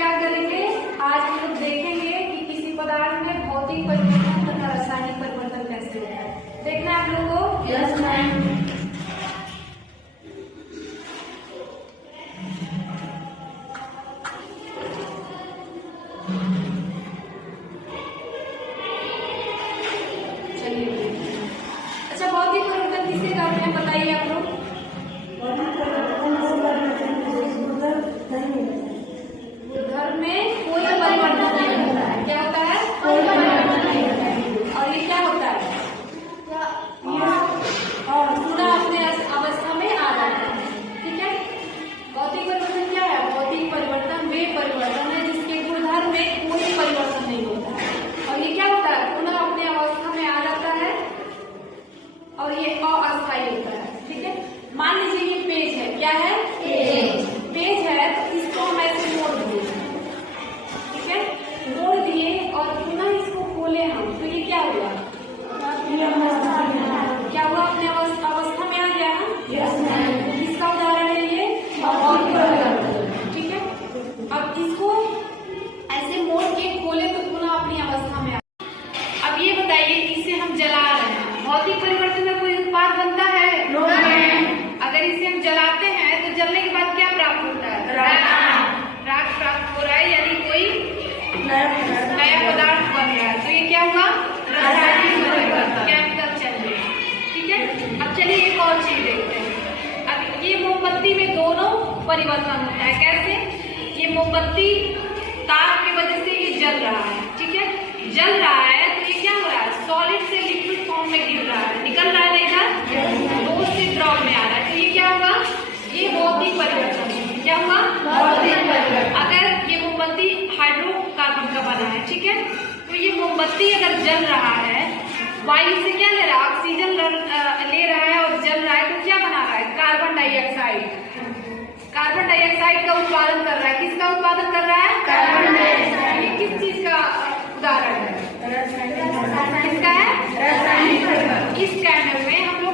क्या करेंगे, आज हम लोग देखेंगे कि किसी पदार्थ में भौतिक परिवर्तन तथा रासायनिक परिवर्तन कैसे होता है। देखना आप लोगों को। Yes ma'am. चलिए, अच्छा भौतिक परिवर्तन किसे कहते हैं बताइए आप लोग। गुणधर्म में कोई परिवर्तन नहीं होता है। क्या होता है? कोई परिवर्तन नहीं होता है। और ये क्या होता है? पुनः अपने अवस्था में आ जाता है। ठीक है, भौतिक परिवर्तन क्या है? भौतिक परिवर्तन वे परिवर्तन है जिसके गुणधर्म में कोई परिवर्तन नहीं होता है और ये क्या होता है? पुनः अपने अवस्था में आ जाता है और ये अस्थायी होता है। ठीक है, मान लीजिए ये पेज है। क्या है? पेज है, तो इसको हम ऐसे मोड़ दिए। ठीक है, मोड़ दिए और पुनः इसको खोले हम, तो ये क्या हुआ? क्या हुआ? अपने अवस्था में आ गया ना। Yes ma'am. किसका उदाहरण है ये? ठीक है, अब इसको ऐसे मोड़ के खोले तो पुनः अपनी अवस्था में आ। अब ये बताइए, इसे हम जला रहे हैं, भौतिक परिवर्तन में कोई उत्पाद बनता है? No ma'am. अगर इसे हम जलाते हैं तो जलने के बाद क्या प्राप्त होता है? राख प्राप्त हो रहा है, यानी कोई नया पदार्थ बन रहा है। तो ये क्या हुआ? रासायनिक परिवर्तन, केमिकल चल रही है। ठीक है, अब चलिए एक और चीज देखते हैं। अब ये मोमबत्ती में दोनों परिवर्तन होता है। कैसे? ये मोमबत्ती ताप की वजह से ये जल रहा है। ठीक है, जल रहा है तो ये क्या हो रहा है? सॉलिड से लिक्विड फॉर्म में गिर रहा है, निकल रहा है ना इधर, ठोस से द्रव में आ रहा है। तो ये क्या हुआ? ये भौतिक परिवर्तन है। क्या हुआ? भौतिक परिवर्तन। अगर ये मोमबत्ती हाइड्रोकार्बन का बना है, ठीक है, तो ये मोमबत्ती अगर जल रहा है, वायु से क्या ले रहा है? ऑक्सीजन ले रहा है और जल रहा है, तो क्या बना रहा है? Carbon dioxide. कार्बन डाइऑक्साइड का उत्पादन कर रहा है। किसका उत्पादन कर रहा है? Carbon dioxide. ये किस चीज का उदाहरण है? किसका है? रासायनिक परिवर्तन। इस कैंडल में हम लोग